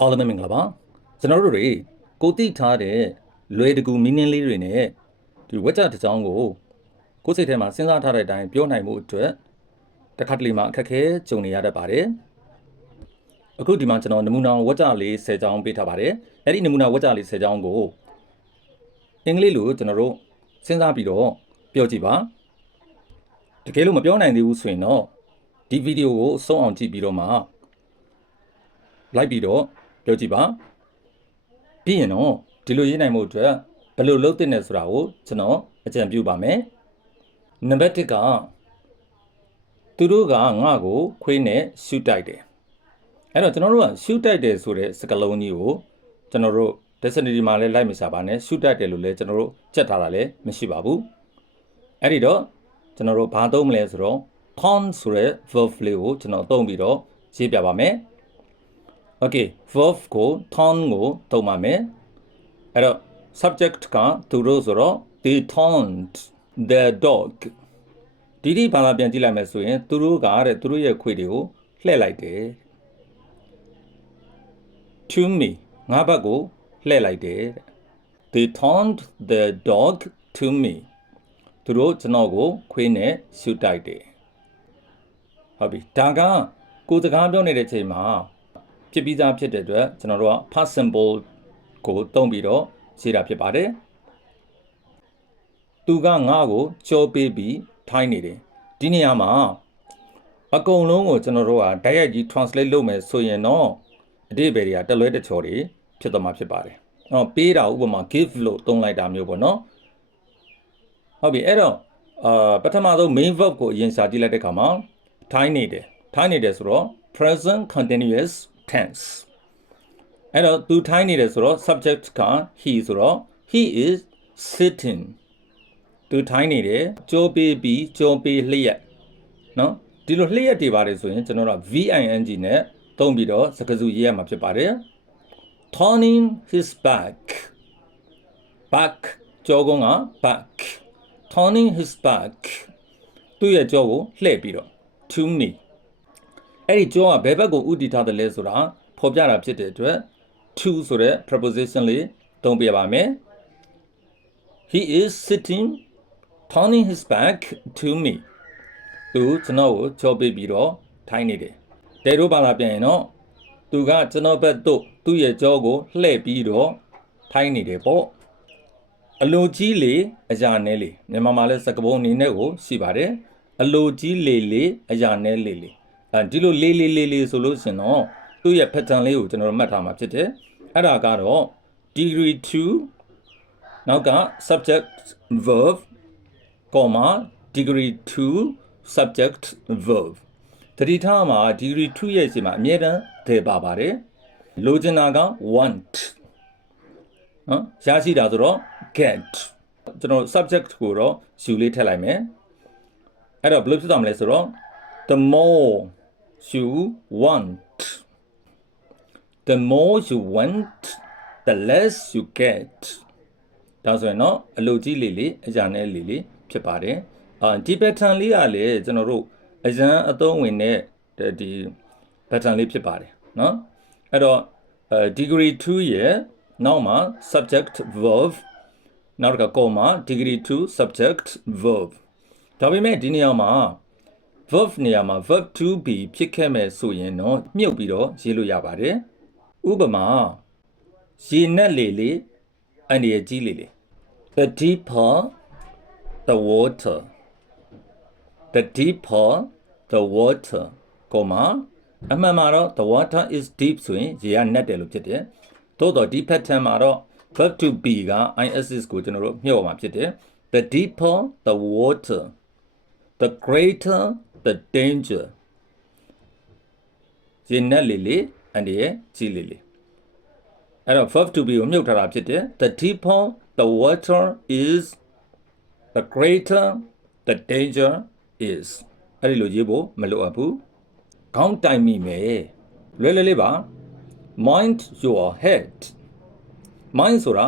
အားလုံးပဲမင်္ဂလာပါကျွန်တော်တို့တွေကိုသိထားတဲ့လွယ်တကူမင်းင်းလေးတွေနဲ့ဒီဝက်ကြတစ်ချောင်းကိုကိုယ်စိတ်ထဲမှာစဉ်းစားထားတဲ့အတိုင်းပြောနိုင်မှုအတွက်တစ်ခါတလေမှအခက်အခဲကြုံနေရတတ်ပါတယ်အခုဒီမှာကျွန်တော်နမူနာဝက်ကြလေး10ချောင်းပေးထားပါတယ်အဲ့ဒီနမူနာဝက်ကြလေး10ချောင်းကိုအင်္ဂလိပ်လိုကျွန်တော်တို့စဉ်းစားပြီးတော့ပြောကြည့်ပါတကယ်လို့မပြောနိုင်သေးဘူးဆိုရင်တော့ဒီဗီဒီယိုကိုအဆုံးအောင်ကြည့်ပြီးတော့မှလိုက်ပြီးတော့ ပြောကြည့်ပါပြီးရင်တော့ဒီလိုရေးနိုင်မှုအတွက်ဘယ်လိုလုပ်သင့်လဲဆိုတာကိုကျွန်တော်အကြံပြုပါမယ်နံပါတ်1ကသူတို့ကငါ့ကိုခွေးနဲ့ရှူတိုက်တယ်အဲ့တော့ကျွန်တော်တို့ကရှူတိုက်တယ်ဆိုတဲ့စကားလုံးကြီးကိုကျွန်တော်တို့ dictionary မှာလည်းလိုက်မစားပါနဲ့ရှူတိုက်တယ်လို့လည်းကျွန်တော်တို့ချက်ထားတာလည်းမရှိပါဘူးအဲ့ဒီတော့ကျွန်တော်တို့ဘာသုံးမလဲဆိုတော့ ton ဆိုတဲ့ verb လေးကိုကျွန်တော်သုံးပြီးတော့ရေးပြပါမယ် okay verb ကို ton ကိုသုံးပါမယ်အဲ့တော့ subject ကသူတို့ဆိုတော့ they turned the dog ဒီဒီဘာသာပြန်ကြည့်လိုက်မယ်ဆိုရင်သူတို့ကတဲ့သူတို့ရဲ့ခွေတွေကိုလှည့်လိုက်တယ် to me ငါဘက်ကိုလှည့်လိုက်တယ်တဲ့ they turned the dog to me သူတို့ကျွန်တော်ကို ခွေးနဲ့ရှူတိုက်တယ်ဟုတ်ပြီဒါကကိုယ်စကားပြောနေတဲ့ချိန်မှာ ဖြစ်ပြီးသားဖြစ်တဲ့အတွက်ကျွန်တော်တို့က past simple ကိုတုံးပြီးတော့ရေးတာဖြစ်ပါတယ်သူကငါ့ကိုကြောပေးပြီးထိုင်းနေတယ်ဒီနေရာမှာအကုန်လုံးကိုကျွန်တော်တို့ကတိုက်ရိုက်ကြီး translate လုပ်မယ်ဆိုရင်တော့အတိအပယ်တွေကတလွဲတချော်တွေဖြစ်သွားမှာဖြစ်ပါတယ်။အော်ပေးတာဥပမာ give လို့သုံးလိုက်တာမျိုးပေါ့နော်။ဟုတ်ပြီအဲ့တော့အာပထမဆုံး main verb ကိုအရင်စာကြည့်လိုက်တဲ့အခါမှာထိုင်းနေတယ်ထိုင်းနေတယ်ဆိုတော့ present continuous tense အဲ့တော့သူထိုင်းနေတယ်ဆိုတော့ subject က he ဆိုတော့ he is sitting သူထိုင်းနေတယ်ကြောပေးပြီးကြောပေးလျက်နော်ဒီလိုလျက်တွေပါတယ်ဆိုရင်ကျွန်တော်တို့ VING နဲ့သုံးပြီးတော့စကားစုရေးရမှာဖြစ်ပါတယ် turning his back back ကြောကုန်းက back turning his back သူ့ရဲ့ကြောကိုလှည့်ပြီးတော့ to me အဲ့ဒီကြောကဘယ်ဘက်ကိုဥတည်ထားတယ်လဲဆိုတာဖော်ပြတာဖြစ်တဲ့အတွက် to ဆိုတဲ့ preposition လေးသုံးပြပါမယ် he is sitting turning his back to me သူကျွန်တော်ကိုကြောပေးပြီးတော့ထိုင်းနေတယ်တဲတို့ဘာလာပြန်ရင်တော့သူကကျွန်တော်ဘက်သို့သူ့ရဲ့ကြောကိုလှည့်ပြီးတော့ထိုင်းနေတယ်ပေါ့အလိုကြီးလေအရာနဲလေမြန်မာမှာလည်းစကပုံအနေနဲ့ကိုရှိပါတယ်အလိုကြီးလေလေအရာနဲလေလေ အဲဒီလိုလေလေလေလေဆိုလို့ရှင်တော့သူ့ရဲ့ pattern လေးကိုကျွန်တော်တို့မှတ်ထားမှာဖြစ်တယ်အဲ့ဒါကတော့ degree 2နောက်က subject verb comma degree 2 subject verb တတိထားမှာ degree 2ရဲ့စီမှာအမြဲတမ်းတည်ပါပါတယ်လိုချင်တာက want နော်ရရှိတာဆိုတော့ get ကျွန်တော် subject ကိုတော့ you လေးထည့်လိုက်မယ်အဲ့တော့ဘယ်လိုဖြစ်သွားမလဲဆိုတော့ the more you want. The more you want, the less you get. ဒါဆိုရင်တော့အလုပ်ကြီးလေးလေးအကြံနဲ့လေးလေးဖြစ်ပါတယ်။အာဒီ pattern လေးကလည်းကျွန်တော်တို့အရန်အသုံးဝင်တဲ့ဒီ pattern လေးဖြစ်ပါတယ်နော်။အဲ့တော့အဲ degree 2ရဲ့နောက်မှာ subject verb နောက်က comma degree 2 subject verb ဒါပေမဲ့ဒီနေရာမှာ verb နေရာမှာ verb to be ဖြစ်ခဲ့မဲ့ဆိုရင်တော့မြုပ်ပြီးတော့ရေးလို့ရပါတယ်ဥပမာရေနဲ့လေလေအန်ဒီရဲ့ကြီးလေလေ the deeper the water the deeper the water ကောမှာအမှန်မှာတော့ the water is deep ဆိုရင်ရေကနက်တယ်လို့ဖြစ်တယ်သို့တော့ဒီ pattern မှာတော့ verb to be က ins ကိုကျွန်တော်တို့မြှုပ်အောင်မှာဖြစ်တယ် the deeper the water the greater the danger ရေနက်လေလေအန်ဒီရဲ့ကြီးလေလေအဲ့တော့ verb to be ကိုမြှုပ်ထားတာဖြစ်တယ် the deeper the water is the greater the danger is အဲ့ဒီလိုရေးဖို့မလိုအပ်ဘူးခေါင်းတိုင်မိမယ်လွယ်လွယ်လေးပါ mind your head mind ဆိုတာ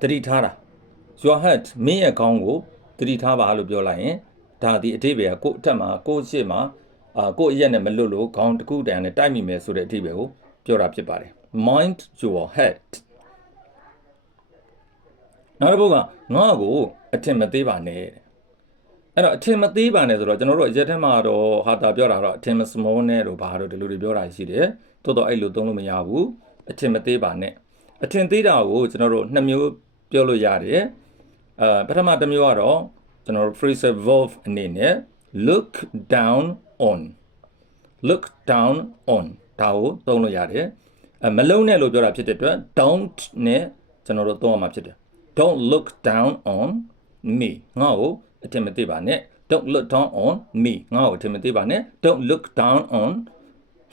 တတိထားတာ your head မင်းရဲ့ခေါင်းကိုတတိထားပါလို့ပြောလိုက်ရင် ဒါဒီအတိပ္ပယ်ကကိုယ့်အထက်မှာကိုယ့်ရှေ့မှာအာကိုယ့်အရက်နဲ့မလွတ်လို့ခေါင်းတစ်ခုတန်နဲ့တိုက်မိမယ်ဆိုတဲ့အတိပ္ပယ်ကိုပြောတာဖြစ်ပါတယ် mind your head နောက်တစ်ပုဒ်ကငါ့ကိုအထင်မသေးပါနဲ့တဲ့အဲ့တော့အထင်မသေးပါနဲ့ဆိုတော့ကျွန်တော်တို့အရက်ထဲမှာတော့ဟာတာပြောတာတော့အထင်မစမောနဲ့တို့ဘာတို့ဒီလိုတွေပြောတာရှိတယ်တိုးတော့အဲ့လိုသုံးလို့မရဘူးအထင်မသေးပါနဲ့အထင်သေးတာကိုကျွန်တော်တို့နှစ်မျိုးပြောလို့ရတယ်အဲပထမတစ်မျိုးကတော့ ကျွန်တော်တို့ phrasal verb အနေနဲ့ look down on look down on ဒါကိုသုံးလို့ရတယ်အဲမလုံးနဲ့လို့ပြောတာဖြစ်တဲ့အတွက် don't နဲ့ကျွန်တော်တို့သုံးရမှာဖြစ်တယ် don't look down on me ငါ့ကိုအထင်မသေးပါနဲ့ don't look down on me ငါ့ကိုအထင်မသေးပါနဲ့ don't look down on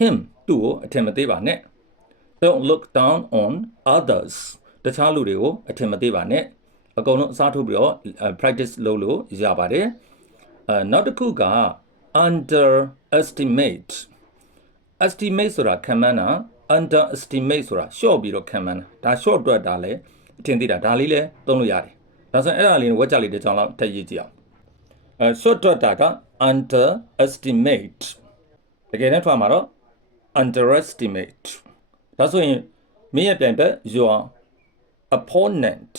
him သူ့ကိုအထင်မသေးပါနဲ့ don't look down on others တခြားလူတွေကိုအထင်မသေးပါနဲ့ အကုန်လုံးအစားထိုးပြီးတော့ practice လုပ်လို့ရပါတယ်အဲနောက်တစ်ခုက underestimate estimate ဆိုတာခံမှန်းတာ underestimate ဆိုတာ short ပြီးတော့ခံမှန်းတာဒါ short အတွက်ဒါလည်းအထင်သေးတာဒါလေးလည်းသုံးလို့ရတယ်ဒါဆိုရင်အဲ့ဒါလေးဝက်ကြလေးတစ်ကြောင်လောက်ထည့်ရေးကြည့်အောင်အဲ short အတွက်ဒါက underestimate တကယ်နဲ့ထွားမှာတော့ underestimate ဒါဆိုရင်မင်းရဲ့ပြန်ဘက် your opponent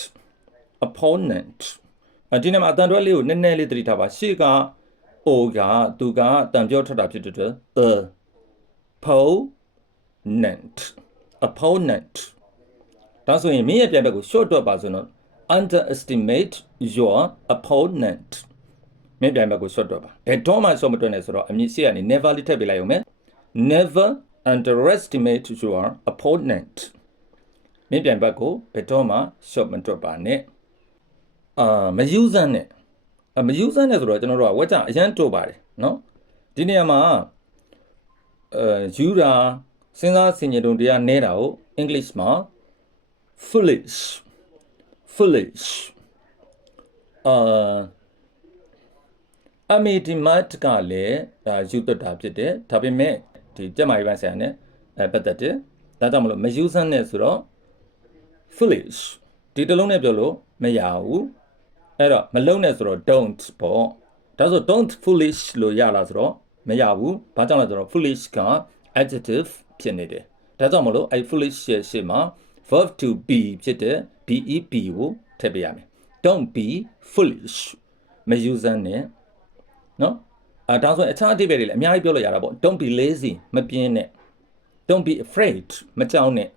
opponent အဒီနေ့မှာအတန်တွဲလေးကိုနည်းနည်းလေးသတိထားပါရှေ့က O ကသူကအတန်ပြောထွက်တာဖြစ်တဲ့အတွက် the opponent opponent ဒါဆိုရင်မင်းရဲ့ပြန်ဘက်ကို short တွက်ပါဆိုတော့ underestimate your opponent မင်းပြန်ဘက်ကို short တွက်ပါဘယ်တော့မှ short မတွက်နဲ့ဆိုတော့အမည်ရှေ့ကနေ never လေးထည့်ပေးလိုက်အောင်မယ် never underestimate your opponent မင်းပြန်ဘက်ကိုဘယ်တော့မှ short မတွက်ပါနဲ့ အာမယူဆန်းနဲ့မယူဆန်းနဲ့ဆိုတော့ကျွန်တော်တို့ကဝက်ကြအရန်တို့ပါတယ်နော်ဒီနေရာမှာအဲယူတာစဉ်းစားဆင်ခြင်တုံတရားနဲတာကိုအင်္ဂလိပ်မှာ foolish foolish အာအမေဒီမတ်ကလည်းဒါယူတတ်တာဖြစ်တယ်ဒါပေမဲ့ဒီကြက်မာရေးပိုင်းဆိုင်ရာနဲ့အဲပတ်သက်တယ်ဒါကြောင့်မလို့မယူဆန်းနဲ့ဆိုတော့ foolish ဒီတလုံးနဲ့ပြောလို့မရဘူး အဲ့တော့မလုံးနဲ့ဆိုတော့ don't ပေါ့ဒါဆို don't foolish လို့ရလားဆိုတော့မရဘူးဘာကြောင့်လဲဆိုတော့ foolish က adjective ဖြစ်နေတယ်ဒါကြောင့်မလို့အဲ့ foolish ရဲ့ရှေ့မှာ verb to be ဖြစ်တဲ့ bep ကိုထည့်ပေးရမယ် don't be foolish မယူစမ်းနဲ့နော်အဲဒါဆိုအခြားအဓိပ္ပာယ်တွေလည်းအများကြီးပြောလို့ရတာပေါ့ don't be lazy မပြင်းနဲ့ don't be afraid မကြောက်နဲ့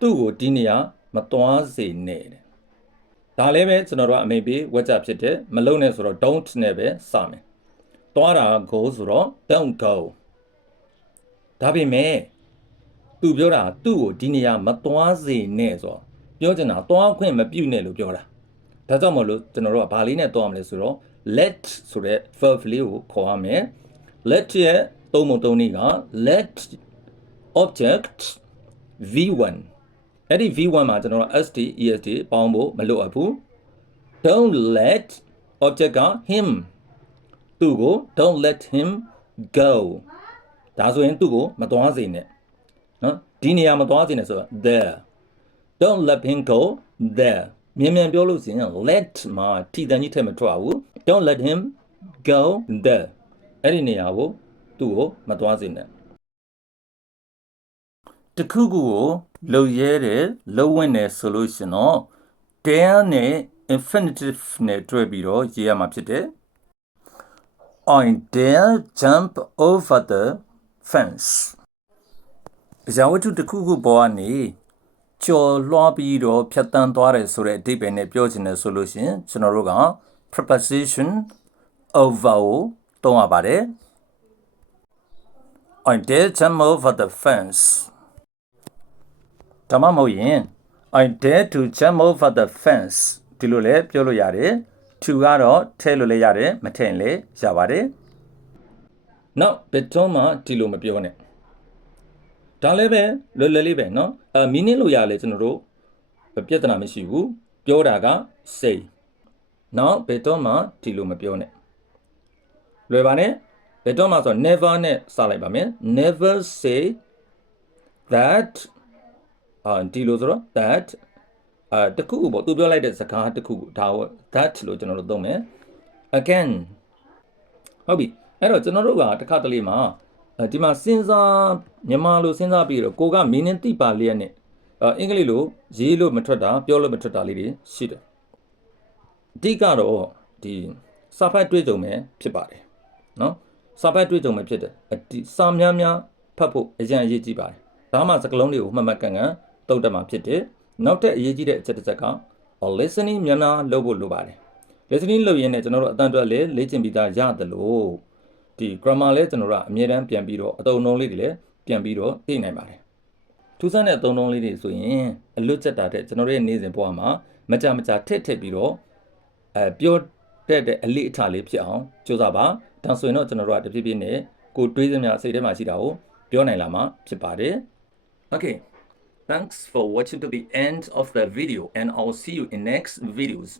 သူ့ကိုဒီနေရာမသွားစေနဲ့တဲ့ ဒါလည်းပဲကျွန်တော်တို့အမေပေးဝက်ကြဖြစ်တဲ့မလုံနဲ့ဆိုတော့ don't နဲ့ပဲစမယ်သွားတာ go ဆိုတော့ don't go ဒါပေမဲ့သူပြောတာသူ့ကိုဒီနေရာမသွားစေနဲ့ဆိုတော့ပြောချင်တာသွားခွင့်မပြုနဲ့လို့ပြောတာဒါကြောင့်မလို့ကျွန်တော်တို့ကဘာလေးနဲ့သွားမလဲဆိုတော့ let ဆိုတဲ့ verb လေးကိုခေါ်ရမယ် let ရဲ့သုံးပုံသုံးနည်းက let object v1 အဲ့ဒီ v1 မှာကျွန်တော်တို့ st est ပေါင်းဖို့မလိုအပ်ဘူး don't let object က him သူ့ကို don't let him go ဒါဆိုရင်သူ့ကိုမသွားစေနဲ့နော်ဒီနေရာမသွားစေနဲ့ဆိုတော့ there don't let him go there မြန်မြန်ပြောလို့ဆိုရင် let မှာထိတန်ကြီးထည့်မထွက်ဘူး don't let him go there အဲ့ဒီနေရာကိုသူ့ကိုမသွားစေနဲ့ တခုခုကိုလုံရဲတယ်လုံဝင်တယ်ဆိုလို့ရှင်တော့ dare နဲ့ infinitive နဲ့တွဲပြီးတော့ရေးရမှာဖြစ်တယ် I dare jump over the fence အရာဝတ္ထုတစ်ခုခုပေါ်ကနေကျော်လွှားပြီးတော့ဖြတ်တန်းသွားတယ်ဆိုတဲ့အဓိပ္ပာယ်နဲ့ပြောချင်တယ်ဆိုလို့ရှင်ကျွန်တော်တို့က preposition over ကိုသုံးရပါတယ် I dare jump over the fence ဒါမှမဟုတ်ရင် I dare to jump over the fence ဒီလိုလည်းပြောလို့ရတယ် to ကတော့ထည့်လို့လည်းရတယ်မထည့်ရင်လည်းရပါတယ်နောက်ဘယ်တော့မှဒီလိုမပြောနဲ့ဒါလည်းပဲလွယ်လွယ်လေးပဲเนาะအဲ meaning လို့ရလဲကျွန်တော်တို့ပြဿနာမရှိဘူးပြောတာက say နောက်ဘယ်တော့မှဒီလိုမပြောနဲ့လွယ်ပါနဲ့ဘယ်တော့မှဆိုတော့ never နဲ့စလိုက်ပါမယ် never say that အာဒီလိုဆိုတော့ that အာတခုခုပေါ့သူပြောလိုက်တဲ့စကားတခုခုဒါကို that လို့ကျွန်တော်တို့သုံးမယ် again ဟုတ်ပြီအဲ့တော့ကျွန်တော်တို့ကတစ်ခါတလေမှာအဲဒီမှာစဉ်းစားမြန်မာလိုစဉ်းစားပြီးတော့ကိုကမင်းနဲ့တိပါလျက်နဲ့အဲအင်္ဂလိပ်လိုရေးလို့မထွက်တာပြောလို့မထွက်တာလေးတွေရှိတယ်အဓိကတော့ဒီစာဖတ်တွေ့ကြုံပဲဖြစ်ပါတယ်နော်စာဖတ်တွေ့ကြုံပဲဖြစ်တယ်အဒီစာများများဖတ်ဖို့အရင်အရေးကြီးပါတယ်ဒါမှစကလုံးတွေကိုမှတ်မှတ်ကန်ကန် တုတ်တက်မှာဖြစ်တယ်နောက်ထပ်အရေးကြီးတဲ့အချက်တစ်ချက်က listening များများလုပ်ဖို့လိုပါတယ် listening လုပ်ရင်းနဲ့ကျွန်တော်တို့အတန်တွက်လေလေ့ကျင့်ပြီးသားရတယ်လို့ဒီ grammar လဲကျွန်တော်တို့ကအမြဲတမ်းပြန်ပြီးတော့အတုံအနှုံးလေးတွေလည်းပြန်ပြီးတော့သိနိုင်ပါတယ်ထူးဆန်းတဲ့အတုံးအနှုံးလေးတွေဆိုရင်အလွတ်ချက်တာတဲ့ကျွန်တော်တို့ရဲ့နေ့စဉ်ဘဝမှာမကြမကြထစ်ထစ်ပြီးတော့အဲပြောတဲ့တဲ့အလေးအထားလေးဖြစ်အောင်ကြိုးစားပါဒါဆိုရင်တော့ကျွန်တော်တို့ကတဖြည်းဖြည်းနဲ့ကိုယ်တွေးစမြစိတ်ထဲမှာရှိတာကိုပြောနိုင်လာမှာဖြစ်ပါတယ် Okay Thanks for watching to the end of the video and I'll see you in next videos